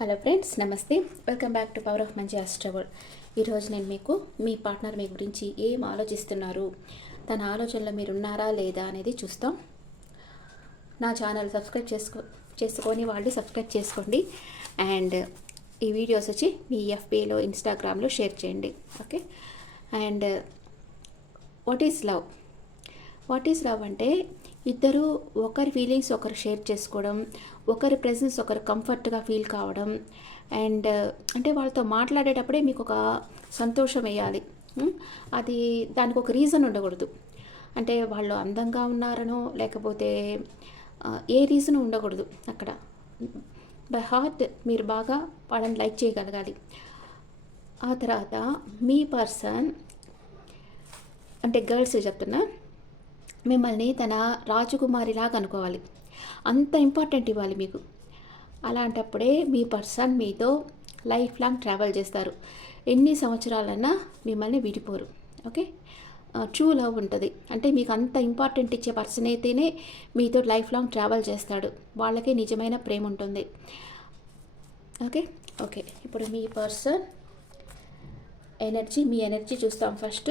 Hello friends, నమస్తే. Welcome back to power of మంచి ఆస్ట్రవల్. ఈరోజు నేను మీకు మీ పార్ట్నర్ మీ గురించి ఏం ఆలోచిస్తున్నారు, తన ఆలోచనలో మీరు ఉన్నారా లేదా అనేది చూస్తాం. నా ఛానల్ సబ్స్క్రైబ్ చేసుకొని వాళ్ళు సబ్స్క్రైబ్ చేసుకోండి. అండ్ ఈ వీడియోస్ వచ్చి మీ ఎఫ్బీలో, ఇన్స్టాగ్రామ్లో షేర్ చేయండి. Okay. And what is love? What is love అంటే ఇద్దరు ఒకరి ఫీలింగ్స్ ఒకరు షేర్ చేసుకోవడం, ఒకరి ప్రెజెన్స్ ఒకరు కంఫర్ట్గా ఫీల్ కావడం. అండ్ అంటే వాళ్ళతో మాట్లాడేటప్పుడే మీకు ఒక సంతోషం వేయాలి. అది దానికి ఒక రీజన్ ఉండకూడదు. అంటే వాళ్ళు అందంగా ఉన్నారనో లేకపోతే ఏ రీజన్ ఉండకూడదు అక్కడ. బై హార్ట్ మీరు బాగా వాళ్ళని లైక్ చేయగలగాలి. ఆ తర్వాత మీ పర్సన్ అంటే గర్ల్స్ చెప్తున్నా, మిమ్మల్ని తన రాజకుమారిలాగా అనుకోవాలి. అంత ఇంపార్టెంట్ ఇవ్వాలి మీకు. అలాంటప్పుడే మీ పర్సన్ మీతో లైఫ్ లాంగ్ ట్రావెల్ చేస్తారు. ఎన్ని సంవత్సరాలన్నా మిమ్మల్ని విడిపోరు. ఓకే. ట్రూ లవ్ ఉంటుంది. అంటే మీకు అంత ఇంపార్టెంట్ ఇచ్చే పర్సన్ అయితేనే మీతో లైఫ్ లాంగ్ ట్రావెల్ చేస్తాడు. వాళ్ళకే నిజమైన ప్రేమ ఉంటుంది. ఓకే. ఓకే, ఇప్పుడు మీ పర్సన్ ఎనర్జీ, మీ ఎనర్జీ చూస్తాం ఫస్ట్.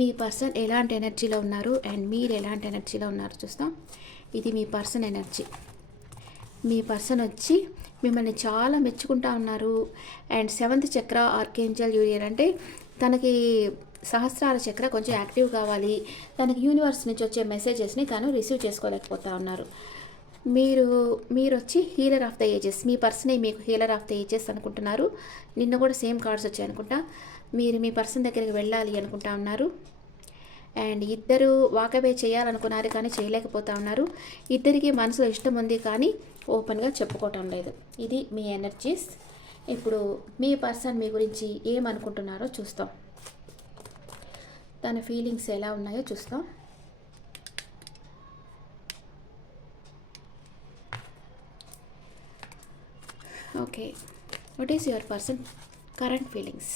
మీ పర్సన్ ఎలాంటి ఎనర్జీలో ఉన్నారు అండ్ మీరు ఎలాంటి ఎనర్జీలో ఉన్నారు చూస్తాం. ఇది మీ పర్సన్ ఎనర్జీ. మీ పర్సన్ వచ్చి మిమ్మల్ని చాలా మెచ్చుకుంటా ఉన్నారు. అండ్ 7th చక్ర ఆర్కేంజల్ యూరియర్ అంటే తనకి సహస్రార చక్ర కొంచెం యాక్టివ్ కావాలి. తనకి యూనివర్స్ నుంచి వచ్చే మెసేజెస్ని తను రిసీవ్ చేసుకోలేకపోతా ఉన్నారు. మీరు వచ్చి హీలర్ ఆఫ్ ద ఏజెస్. మీ పర్సనే మీకు హీలర్ ఆఫ్ ద ఏజెస్ అనుకుంటున్నారు. నిన్న కూడా సేమ్ కార్డ్స్ వచ్చాయి అనుకుంటా. మీరు మీ పర్సన్ దగ్గరికి వెళ్ళాలి అనుకుంటా ఉన్నారు. అండ్ ఇద్దరు వాకవే చేయాలనుకున్నారు కానీ చేయలేకపోతా ఉన్నారు. ఇద్దరికి మనసులో ఇష్టం ఉంది కానీ ఓపెన్గా చెప్పుకోవటం లేదు. ఇది మీ ఎనర్జీస్. ఇప్పుడు మీ పర్సన్ మీ గురించి ఏమనుకుంటున్నారో చూస్తాం. తన ఫీలింగ్స్ ఎలా ఉన్నాయో చూస్తాం. Okay, what is your person current feelings?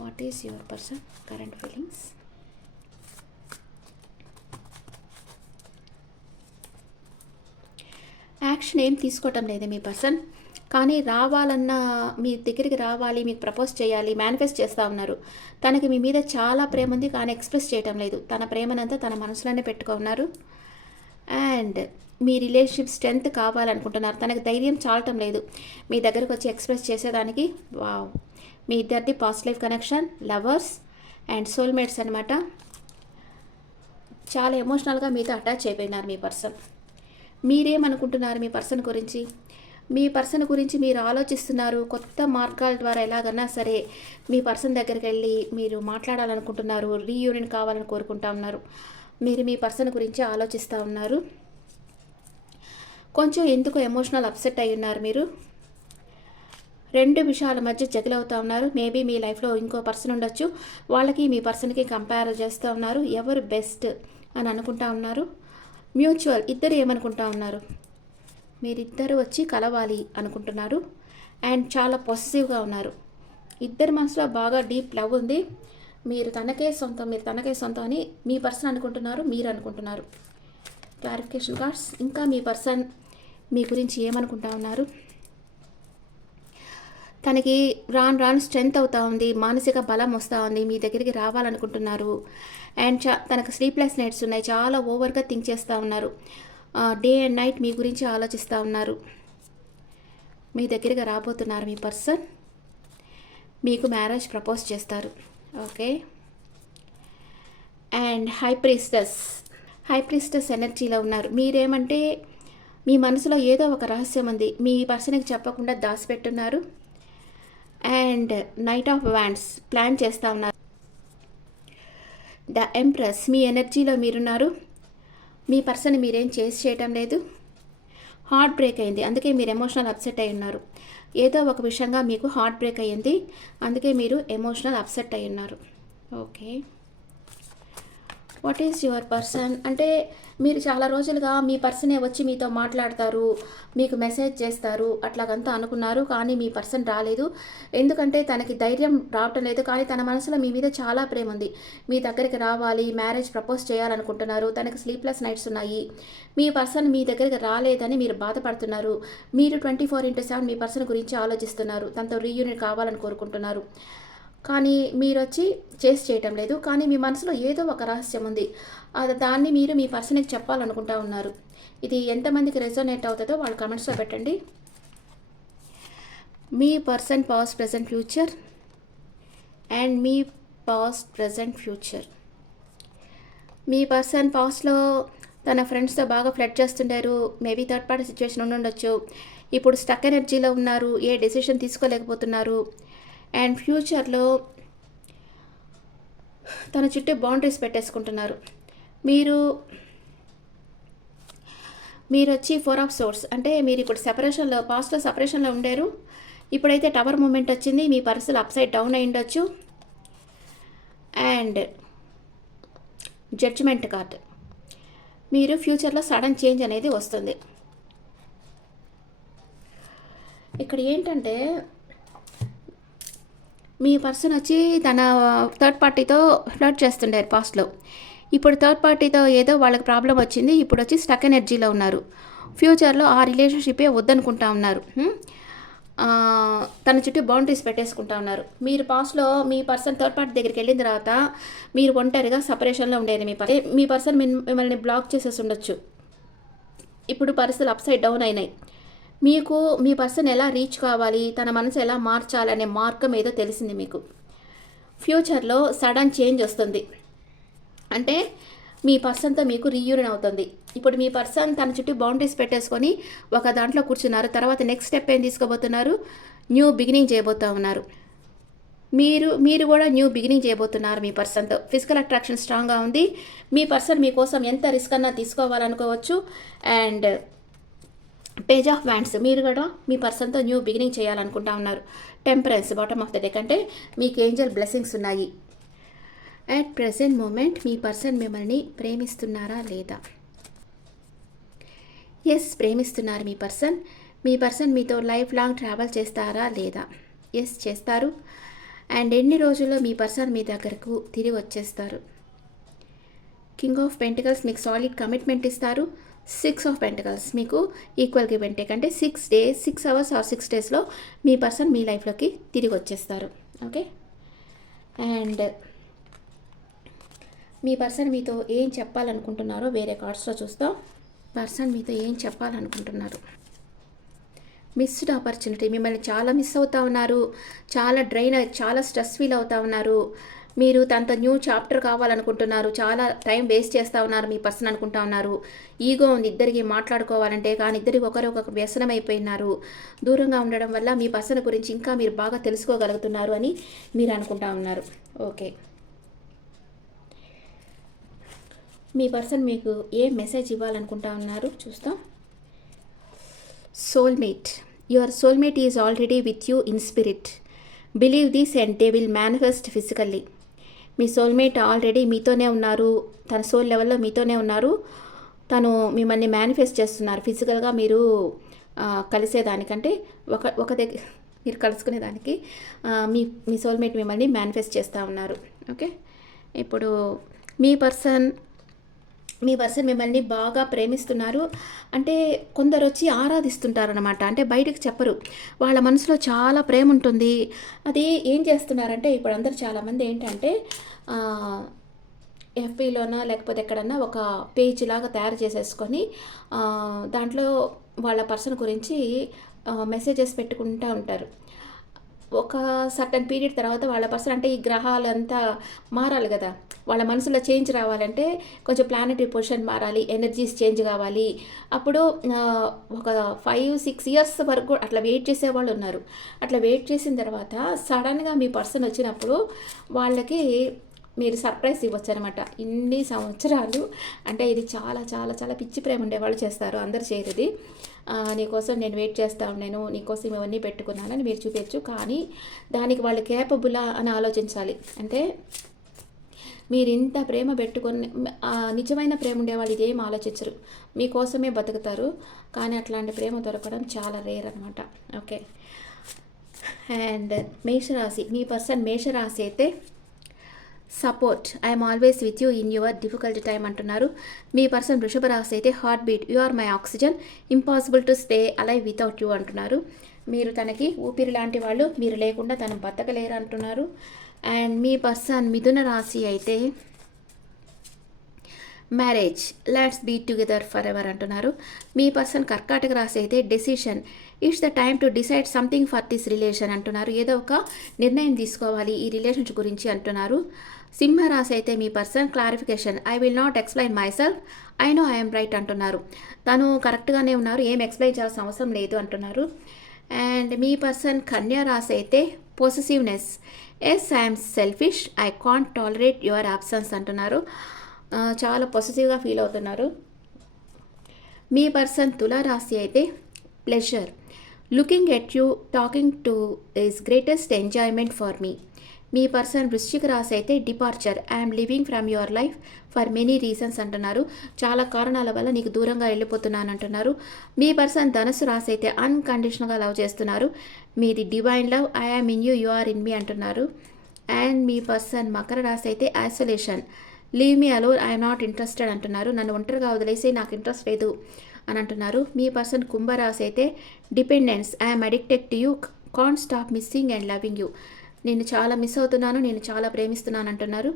What is your person current feelings? Action ఏం తీసుకోవటం లేదు మీ పర్సన్, కానీ రావాలన్న మీ దగ్గరికి రావాలి, మీకు ప్రపోజ్ చేయాలి, మేనిఫెస్ట్ చేస్తూ ఉన్నారు. తనకి మీ మీద చాలా ప్రేమ ఉంది కానీ ఎక్స్ప్రెస్ చేయటం లేదు. తన ప్రేమనంతా తన మనసులోనే పెట్టుకున్నారు. అండ్ మీ రిలేషన్షిప్ స్ట్రెంగ్త్ కావాలనుకుంటున్నారు. తనకు ధైర్యం చాలటం లేదు మీ దగ్గరకు వచ్చి ఎక్స్ప్రెస్ చేసేదానికి. వావ్, మీ ఇద్దరిది past life connection, lovers and soulmates అనమాట. చాలా ఎమోషనల్గా మీతో అటాచ్ అయిపోయినారు మీ పర్సన్. మీరేమనుకుంటున్నారు మీ పర్సన్ గురించి? మీ పర్సన్ గురించి మీరు ఆలోచిస్తున్నారు. కొత్త మార్గాల ద్వారా ఎలాగన్నా సరే మీ పర్సన్ దగ్గరికి వెళ్ళి మీరు మాట్లాడాలనుకుంటున్నారు. రీయూనియన్ కావాలని కోరుకుంటా ఉన్నారు. మీరు మీ పర్సన్ గురించి ఆలోచిస్తూ ఉన్నారు. కొంచెం ఎందుకు ఎమోషనల్ అప్సెట్ అయి ఉన్నారు మీరు. 2 విషయాల మధ్య జగిల్ అవుతూ ఉన్నారు. మేబీ మీ లైఫ్లో ఇంకో పర్సన్ ఉండొచ్చు. వాళ్ళకి మీ పర్సన్కి కంపేర్ చేస్తూ ఉన్నారు. ఎవరు బెస్ట్ అని అనుకుంటా ఉన్నారు. మ్యూచువల్ ఇద్దరు ఏమనుకుంటా ఉన్నారు, మీరిద్దరు వచ్చి కలవాలి అనుకుంటున్నారు. అండ్ చాలా పొసెసివ్గా ఉన్నారు. ఇద్దరు మనసులో బాగా డీప్ లవ్ ఉంది. మీరు తనకే సొంతం అని మీ పర్సన్ అనుకుంటున్నారు, మీరు అనుకుంటున్నారు. Clarification cards. ఇంకా మీ పర్సన్ మీ గురించి ఏమనుకుంటా ఉన్నారు? తనకి రాను స్ట్రెంగ్త్ అవుతూ ఉంది, మానసిక బలం వస్తూ ఉంది, మీ దగ్గరికి రావాలనుకుంటున్నారు. అండ్ తనకు స్లీప్లెస్ నైట్స్ ఉన్నాయి, చాలా ఓవర్గా థింక్ చేస్తూ ఉన్నారు. డే అండ్ నైట్ మీ గురించి ఆలోచిస్తూ ఉన్నారు. మీ దగ్గరికి రాబోతున్నారు మీ పర్సన్. మీకు మ్యారేజ్ ప్రపోజ్ చేస్తారు. ఓకే. అండ్ హై ప్రీస్టెస్ ఎనర్జీలో ఉన్నారు. మీరేమంటే మీ మనసులో ఏదో ఒక రహస్యం ఉంది, మీ పర్సన్కి చెప్పకుండా దాచిపెట్టున్నారు. And knight of wands plan చేస్తూ ఉన్నారు. ద ఎంప్రెస్ మీ ఎనర్జీలో మీరున్నారు. మీ పర్సన్ మీరేం చేయటం లేదు. హార్ట్ బ్రేక్ అయింది, అందుకే మీరు ఎమోషనల్ అప్సెట్ అయి ఉన్నారు. ఏదో ఒక విషయంగా మీకు హార్ట్ బ్రేక్ అయ్యింది, అందుకే మీరు ఎమోషనల్ అప్సెట్ అయి ఉన్నారు. Okay. What is your person అంటే మీరు చాలా రోజులుగా మీ పర్సనే వచ్చి మీతో మాట్లాడతారు, మీకు మెసేజ్ చేస్తారు అట్లాగంతా అనుకున్నారు. కానీ మీ పర్సన్ రాలేదు. ఎందుకంటే తనకి ధైర్యం రావటం లేదు. కానీ తన మనసులో మీ మీద చాలా ప్రేమ ఉంది. మీ దగ్గరికి రావాలి, మ్యారేజ్ ప్రపోజ్ చేయాలనుకుంటున్నారు. తనకి స్లీప్లెస్ నైట్స్ ఉన్నాయి. మీ పర్సన్ మీ దగ్గరికి రాలేదని మీరు బాధపడుతున్నారు. మీరు 24/7 మీ పర్సన్ గురించి ఆలోచిస్తున్నారు. తనతో రీయూనియన్ కావాలని కోరుకుంటున్నారు. కానీ మీరు వచ్చి చేయటం లేదు. కానీ మీ మనసులో ఏదో ఒక రహస్యం ఉంది. దాన్ని మీరు మీ పర్సన్కి చెప్పాలనుకుంటా ఉన్నారు. ఇది ఎంతమందికి రెజోనేట్ అవుతుందో వాళ్ళు కమెంట్స్లో పెట్టండి. మీ person past present future and మీ పాస్ట్ ప్రెజెంట్ ఫ్యూచర్. మీ పర్సన్ పాస్ట్లో తన ఫ్రెండ్స్తో బాగా ఫ్లర్ట్ చేస్తుంటారు. మేబీ థర్డ్ పార్టీ సిచ్యువేషన్ ఉండొచ్చు. ఇప్పుడు స్టక్ ఎనర్జీలో ఉన్నారు. ఏ డెసిషన్ తీసుకోలేకపోతున్నారు. అండ్ ఫ్యూచర్లో తన చుట్టూ బౌండరీస్ పెట్టేసుకుంటున్నారు. మీరు వచ్చి 4 ఆఫ్ సోర్స్ అంటే మీరు ఇప్పుడు సెపరేషన్లో, పాస్ట్లో సెపరేషన్లో ఉండారు. ఇప్పుడైతే టవర్ మూమెంట్ వచ్చింది. మీ పర్సన్ అప్సైడ్ డౌన్ అయి ఉండొచ్చు. And judgement card. మీరు ఫ్యూచర్లో సడన్ చేంజ్ అనేది వస్తుంది. ఇక్కడ ఏంటంటే మీ పర్సన్ వచ్చి తన థర్డ్ పార్టీతో ఫ్లర్ట్ చేస్తుండారు పాస్ట్లో. ఇప్పుడు థర్డ్ పార్టీతో ఏదో వాళ్ళకి ప్రాబ్లం వచ్చింది. ఇప్పుడు వచ్చి స్టక్ ఎనర్జీలో ఉన్నారు. ఫ్యూచర్లో ఆ రిలేషన్షిపే వద్దనుకుంటా ఉన్నారు. తన చుట్టూ బౌండరీస్ పెట్టేసుకుంటా ఉన్నారు. మీరు పాస్ట్లో మీ పర్సన్ థర్డ్ పార్టీ దగ్గరికి వెళ్ళిన తర్వాత మీరు ఒంటరిగా సపరేషన్లో ఉండేది. మీ పర్సన్ మిమ్మల్ని బ్లాక్ చేసేసి ఉండొచ్చు. ఇప్పుడు పరిస్థితులు అప్సైడ్ డౌన్ అయినాయి. మీకు మీ పర్సన్ ఎలా రీచ్ కావాలి, తన మనసు ఎలా మార్చాలనే మార్గం ఏదో తెలిసింది మీకు. ఫ్యూచర్లో సడన్ చేంజ్ వస్తుంది. అంటే మీ పర్సన్తో మీకు రీయూనియన్ అవుతుంది. ఇప్పుడు మీ పర్సన్ తన చుట్టూ బౌండరీస్ పెట్టేసుకొని ఒక దాంట్లో కూర్చున్నారు. తర్వాత నెక్స్ట్ స్టెప్ ఏం తీసుకోబోతున్నారు? న్యూ బిగినింగ్ చేయబోతూ ఉన్నారు. మీరు కూడా న్యూ బిగినింగ్ చేయబోతున్నారు మీ పర్సన్తో. ఫిజికల్ అట్రాక్షన్ స్ట్రాంగ్గా ఉంది. మీ పర్సన్ మీకోసం ఎంత రిస్క్ అన్నా తీసుకోవాలనుకోవచ్చు. And page of wands. మీరు కూడా మీ పర్సన్తో న్యూ బిగినింగ్ చేయాలనుకుంటా ఉన్నారు. Temperance bottom of the deck అంటే మీకు ఏంజల్ బ్లెస్సింగ్స్ ఉన్నాయి. అట్ ప్రెజెంట్ మూమెంట్ మీ పర్సన్ మిమ్మల్ని ప్రేమిస్తున్నారా లేదా? ఎస్, ప్రేమిస్తున్నారు మీ పర్సన్. మీ పర్సన్ మీతో లైఫ్ లాంగ్ ట్రావెల్ చేస్తారా లేదా? ఎస్, చేస్తారు. అండ్ ఎన్ని రోజుల్లో మీ పర్సన్ మీ దగ్గరకు తిరిగి వచ్చేస్తారు. కింగ్ ఆఫ్ పెంటికల్స్ మీకు సాలిడ్ కమిట్మెంట్ ఇస్తారు. 6 ఆఫ్ పెంటికల్స్ మీకు ఈక్వల్ గివ్ అండ్ టేక్ అంటే 6 days 6 hours ఆర్ 6 daysలో మీ పర్సన్ మీ లైఫ్లోకి తిరిగి వచ్చేస్తారు. ఓకే. అండ్ మీ పర్సన్ మీతో ఏం చెప్పాలనుకుంటున్నారో వేరే కార్డ్స్లో చూస్తాం. పర్సన్ మీతో ఏం చెప్పాలనుకుంటున్నారు? Missed opportunity. మిమ్మల్ని చాలా మిస్ అవుతూ ఉన్నారు. చాలా డ్రైన్, చాలా స్ట్రెస్ ఫీల్ అవుతూ ఉన్నారు. మీరు తనతో న్యూ చాప్టర్ కావాలనుకుంటున్నారు. చాలా టైం వేస్ట్ చేస్తూ ఉన్నారు మీ పర్సన్ అనుకుంటా ఉన్నారు. ఈగో ఉంది ఇద్దరికి మాట్లాడుకోవాలంటే, కానీ ఇద్దరికి ఒకరొకరు వ్యసనం అయిపోయినారు. దూరంగా ఉండడం వల్ల మీ పర్సన్ గురించి ఇంకా మీరు బాగా తెలుసుకోగలుగుతున్నారు అని మీరు అనుకుంటా ఉన్నారు. ఓకే. మీ పర్సన్ మీకు ఏ మెసేజ్ ఇవ్వాలనుకుంటా ఉన్నారు చూస్తాం. Soulmate. Your soulmate is already with you in spirit. Believe this and they will manifest physically. Me soulmate already మీతోనే ఉన్నారు. తన సోల్ లెవెల్లో మీతోనే ఉన్నారు. తను మిమ్మల్ని మేనిఫెస్ట్ చేస్తున్నారు. ఫిజికల్గా మీరు కలిసేదానికంటే ఒక దగ్గర మీరు కలుసుకునేదానికి మీ సోల్మేట్ మిమ్మల్ని మేనిఫెస్ట్ చేస్తూ ఉన్నారు. ఓకే. ఇప్పుడు మీ పర్సన్ మిమ్మల్ని బాగా ప్రేమిస్తున్నారు. అంటే కొందరు వచ్చి ఆరాధిస్తుంటారనమాట. అంటే బయటకు చెప్పరు. వాళ్ళ మనసులో చాలా ప్రేమ ఉంటుంది. అది ఏం చేస్తున్నారంటే ఇప్పుడు అందరు చాలామంది ఏంటంటే ఎఫ్బీలోనో లేకపోతే ఎక్కడన్నా ఒక పేజ్ లాగా తయారు చేసేసుకొని దాంట్లో వాళ్ళ పర్సన్ గురించి మెసేజెస్ పెట్టుకుంటూ ఉంటారు. ఒక సర్టన్ పీరియడ్ తర్వాత వాళ్ళ పర్సన్ అంటే ఈ గ్రహాలంతా మారాలి కదా, వాళ్ళ మనసులో చేంజ్ రావాలంటే కొంచెం ప్లానెటరీ పొజిషన్ మారాలి, ఎనర్జీస్ చేంజ్ కావాలి. అప్పుడు ఒక 5-6 years వరకు అట్లా వెయిట్ చేసేవాళ్ళు ఉన్నారు. అట్లా వెయిట్ చేసిన తర్వాత సడన్గా మీ పర్సన్ వచ్చినప్పుడు వాళ్ళకి మీరు సర్ప్రైజ్ ఇవ్వచ్చు అనమాట. ఇన్ని సంవత్సరాలు అంటే ఇది చాలా చాలా చాలా పిచ్చి ప్రేమ ఉండేవాళ్ళు చేస్తారు, అందరు చేయరు. నీకోసం నేను వెయిట్ చేస్తూ ఉన్నాను, నీకోసం ఇవన్నీ పెట్టుకున్నానని మీరు చూపించచ్చు. కానీ దానికి వాళ్ళు కేపబులా అని ఆలోచించాలి. అంటే మీరు ఇంత ప్రేమ పెట్టుకొని నిజమైన ప్రేమ ఉండేవాళ్ళు ఇదేం ఆలోచించరు, మీకోసమే బతుకుతారు. కానీ అట్లాంటి ప్రేమ దొరకడం చాలా రేర్ అనమాట. ఓకే. అండ్ మేషరాశి, మీ పర్సన్ మేషరాశి అయితే support, I'm always with you in your difficult time అంటున్నారు. మీ పర్సన్ వృషభ రాశి అయితే heart beat, you are my oxygen, impossible to stay alive without you అంటున్నారు. మీరు తనకి ఊపిరి లాంటి వాళ్ళు, మీరు లేకుండా తను బతకలేరు అంటున్నారు. అండ్ మీ పర్సన్ మిథున రాశి అయితే marriage, let's be together for ever అంటున్నారు. మీ పర్సన్ కర్కాటక రాశి అయితే decision, it's the time to decide something for this relation అంటున్నారు. ఏదో ఒక నిర్ణయం తీసుకోవాలి ఈ రిలేషన్షిప్ గురించి అంటున్నారు. సింహరాశి అయితే మీ person clarification, I will not explain myself, I know I'm right అంటున్నారు. తను కరెక్ట్గానే ఉన్నారు, ఏం ఎక్స్ప్లెయిన్ చేయాల్సిన అవసరం లేదు అంటున్నారు. అండ్ మీ పర్సన్ కన్యా రాశి అయితే possessiveness, yes I'm selfish, I can't tolerate your absence అంటున్నారు. చాలా పొసెసివ్గా ఫీల్ అవుతున్నారు. మీ పర్సన్ తులారాశి అయితే pleasure, looking at you, talking to is greatest enjoyment for me. మీ పర్సన్ వృశ్చిక రాశి అయితే departure, I'm living from your life for many reasons అంటున్నారు. చాలా కారణాల వల్ల నీకు దూరంగా వెళ్ళిపోతున్నాను అంటున్నారు. మీ పర్సన్ ధనుసు రాశి అయితే అన్కండిషనల్గా లవ్ చేస్తున్నారు. మీది divine love, I am in you, you are in me అంటున్నారు. అండ్ మీ పర్సన్ మకర రాశి అయితే isolation, leave me alone, I'm not interested అంటున్నారు. నన్ను ఒంటరిగా వదిలేసి నాకు ఇంట్రెస్ట్ లేదు అని అంటున్నారు. మీ పర్సన్ కుంభరాశి అయితే dependence, I'm addicted to you, can't stop missing and loving you. నేను చాలా మిస్ అవుతున్నాను, నేను చాలా ప్రేమిస్తున్నాను అంటున్నారు.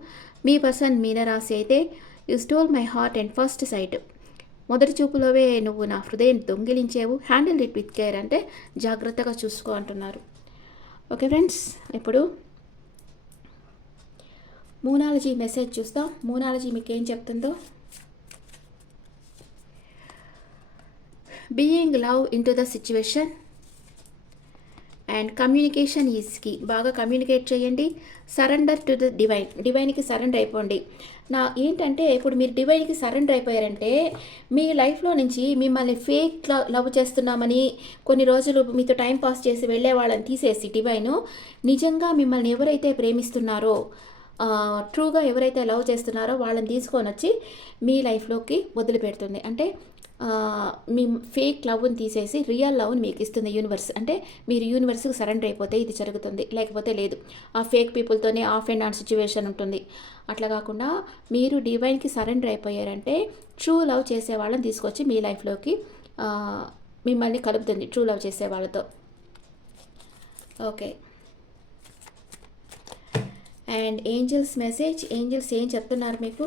మీ పర్సన్ మీనరాశి అయితే you stole my heart and first sight, మొదటి చూపులోవే నువ్వు నా హృదయం దొంగిలించేవు, హ్యాండిల్ ఇట్ విత్ కేర్ అంటే జాగ్రత్తగా చూసుకో అంటున్నారు. ఓకే ఫ్రెండ్స్, ఇప్పుడు మూనాలజీ మెసేజ్ చూస్తాం. మూనాలజీ మీకు ఏం చెప్తుందో. Being love in to the situation and communication is key, బాగా కమ్యూనికేట్ చేయండి. సరెండర్ టు ద డివైన్, డివైన్కి సరెండర్ అయిపోండి. ఏంటంటే ఇప్పుడు మీరు డివైన్కి సరెండర్ అయిపోయారంటే మీ లైఫ్లో నుంచి మిమ్మల్ని ఫేక్ లవ్ చేస్తున్నామని కొన్ని రోజులు మీతో టైం పాస్ చేసి వెళ్ళే వాళ్ళని తీసేసి డివైన్ నిజంగా మిమ్మల్ని ఎవరైతే ప్రేమిస్తున్నారో, ట్రూగా ఎవరైతే లవ్ చేస్తున్నారో వాళ్ళని తీసుకొని వచ్చి మీ లైఫ్లోకి వదిలిపెడుతుంది. అంటే మీ ఫేక్ లవ్ని తీసేసి రియల్ లవ్ని మీకు ఇస్తుంది యూనివర్స్. అంటే మీరు యూనివర్స్కి సరెండర్ అయిపోతే ఇది జరుగుతుంది, లేకపోతే లేదు. ఆ ఫేక్ పీపుల్తోనే ఆఫ్ అండ్ ఆన్ సిచ్యువేషన్ ఉంటుంది. అట్లా కాకుండా మీరు డివైన్కి సరెండర్ అయిపోయారంటే ట్రూ లవ్ చేసే వాళ్ళని తీసుకొచ్చి మీ లైఫ్లోకి మిమ్మల్ని కలుపుతుంది ట్రూ లవ్ చేసే వాళ్ళతో. Okay. And angels message, angels ఏం చెప్తున్నారు మీకు.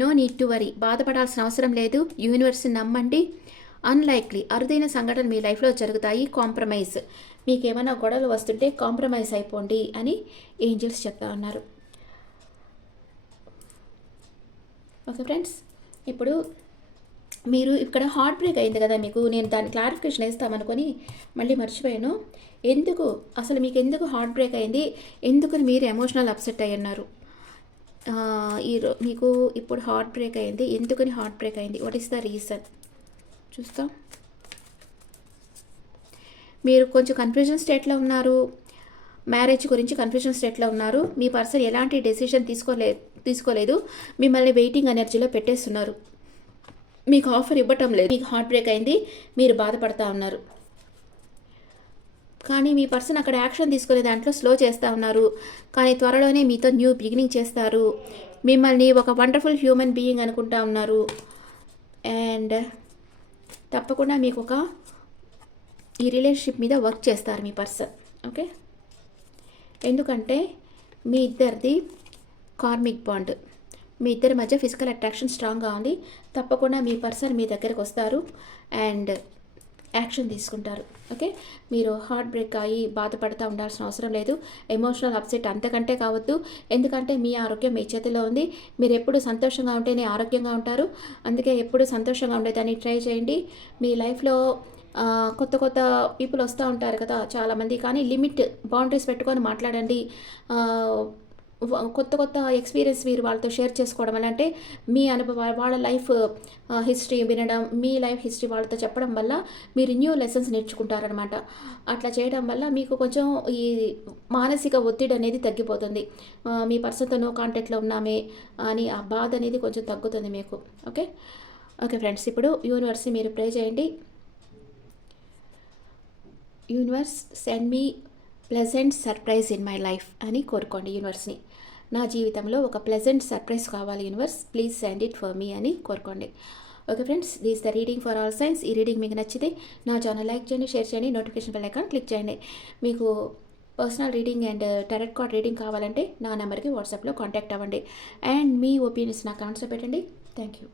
నో నీడ్ టు వరీ, బాధపడాల్సిన అవసరం లేదు, యూనివర్స్ని నమ్మండి. అన్లైక్లీ, అరుదైన సంఘటనలు మీ లైఫ్లో జరుగుతాయి. కాంప్రమైజ్, మీకు ఏమైనా గొడవలు వస్తుంటే కాంప్రమైజ్ అయిపోండి అని ఏంజల్స్ చెప్తా ఉన్నారు. ఓకే ఫ్రెండ్స్, ఇప్పుడు మీరు ఇక్కడ హార్ట్ బ్రేక్ అయింది కదా మీకు, నేను దాని క్లారిఫికేషన్ ఇస్తామనుకొని మళ్ళీ మర్చిపోయాను. ఎందుకు అసలు మీకు ఎందుకు హార్ట్ బ్రేక్ అయింది, ఎందుకని మీరు ఎమోషనల్ అప్సెట్ అయ్యి ఉన్నారు. మీకు ఇప్పుడు హార్ట్ బ్రేక్ అయింది, ఎందుకని హార్ట్ బ్రేక్ అయింది, వాట్ ఈస్ ద రీజన్ చూస్తాం. మీరు కొంచెం కన్ఫ్యూజన్ స్టేట్లో ఉన్నారు, మ్యారేజ్ గురించి కన్ఫ్యూజన్ స్టేట్లో ఉన్నారు. మీ పర్సన్ ఎలాంటి డెసిషన్ తీసుకోలేదు, మిమ్మల్ని వెయిటింగ్ ఎనర్జీలో పెట్టేస్తున్నారు, మీకు ఆఫర్ ఇవ్వటం లేదు. మీకు హార్ట్ బ్రేక్ అయింది, మీరు బాధపడతా ఉన్నారు. కానీ మీ పర్సన్ అక్కడ యాక్షన్ తీసుకునే దాంట్లో స్లో చేస్తూ ఉన్నారు. కానీ త్వరలోనే మీతో న్యూ బిగినింగ్ చేస్తారు, మిమ్మల్ని ఒక వండర్ఫుల్ హ్యూమన్ బీయింగ్ అనుకుంటా ఉన్నారు. అండ్ తప్పకుండా మీకు ఈ రిలేషన్షిప్ మీద వర్క్ చేస్తారు మీ పర్సన్. ఓకే, ఎందుకంటే మీ ఇద్దరిది కార్మిక్ బాండ్, మీ ఇద్దరి మధ్య ఫిజికల్ అట్రాక్షన్ స్ట్రాంగ్గా ఉంది. తప్పకుండా మీ పర్సన్ మీ దగ్గరకు వస్తారు అండ్ యాక్షన్ తీసుకుంటారు. ఓకే, మీరు హార్ట్ బ్రేక్ అయ్యి బాధపడుతూ ఉండాల్సిన అవసరం లేదు. ఎమోషనల్ అప్సెట్ అంతకంటే కావద్దు, ఎందుకంటే మీ ఆరోగ్యం మీ చేతిలో ఉంది. మీరు ఎప్పుడు సంతోషంగా ఉంటేనే ఆరోగ్యంగా ఉంటారు. అందుకే ఎప్పుడు సంతోషంగా ఉండేదాన్ని ట్రై చేయండి. మీ లైఫ్లో కొత్త కొత్త పీపుల్ వస్తూ ఉంటారు కదా చాలామంది, కానీ లిమిట్ బౌండరీస్ పెట్టుకొని మాట్లాడండి. కొత్త కొత్త ఎక్స్పీరియన్స్ మీరు వాళ్ళతో షేర్ చేసుకోవడం వల్ల, అంటే మీ అనుభవాలు, వాళ్ళ లైఫ్ హిస్టరీ వినడం, మీ లైఫ్ హిస్టరీ వాళ్ళతో చెప్పడం వల్ల మీరు న్యూ లెసన్స్ నేర్చుకుంటారనమాట. అట్లా చేయడం వల్ల మీకు కొంచెం ఈ మానసిక ఒత్తిడి అనేది తగ్గిపోతుంది. మీ పర్సన్‌తో నో కాంటాక్ట్‌లో ఉన్నామే అని ఆ బాధ అనేది కొంచెం తగ్గుతుంది మీకు. ఓకే. ఓకే ఫ్రెండ్స్, ఇప్పుడు యూనివర్స్‌ని మీరు ప్రే చేయండి. Universe send me pleasant surprise in my life అని కోరుకోండి యూనివర్స్ని. నా జీవితంలో ఒక ప్లెజెంట్ సర్ప్రైజ్ కావాలి universe, please send it for me అని కోరుకోండి. Okay friends, this the reading for all science. ఈ రీడింగ్ మీకు నచ్చితే నా ఛానల్ లైక్ చేయండి, షేర్ చేయండి, నోటిఫికేషన్ బెల్ ఐకాన్ క్లిక్ చేయండి. మీకు personal reading and tarot card reading కావాలంటే నా నెంబర్కి వాట్సాప్లో కాంటాక్ట్ అవ్వండి. అండ్ మీ ఒపీనియన్స్ నా కామెంట్స్లో పెట్టండి. Thank you.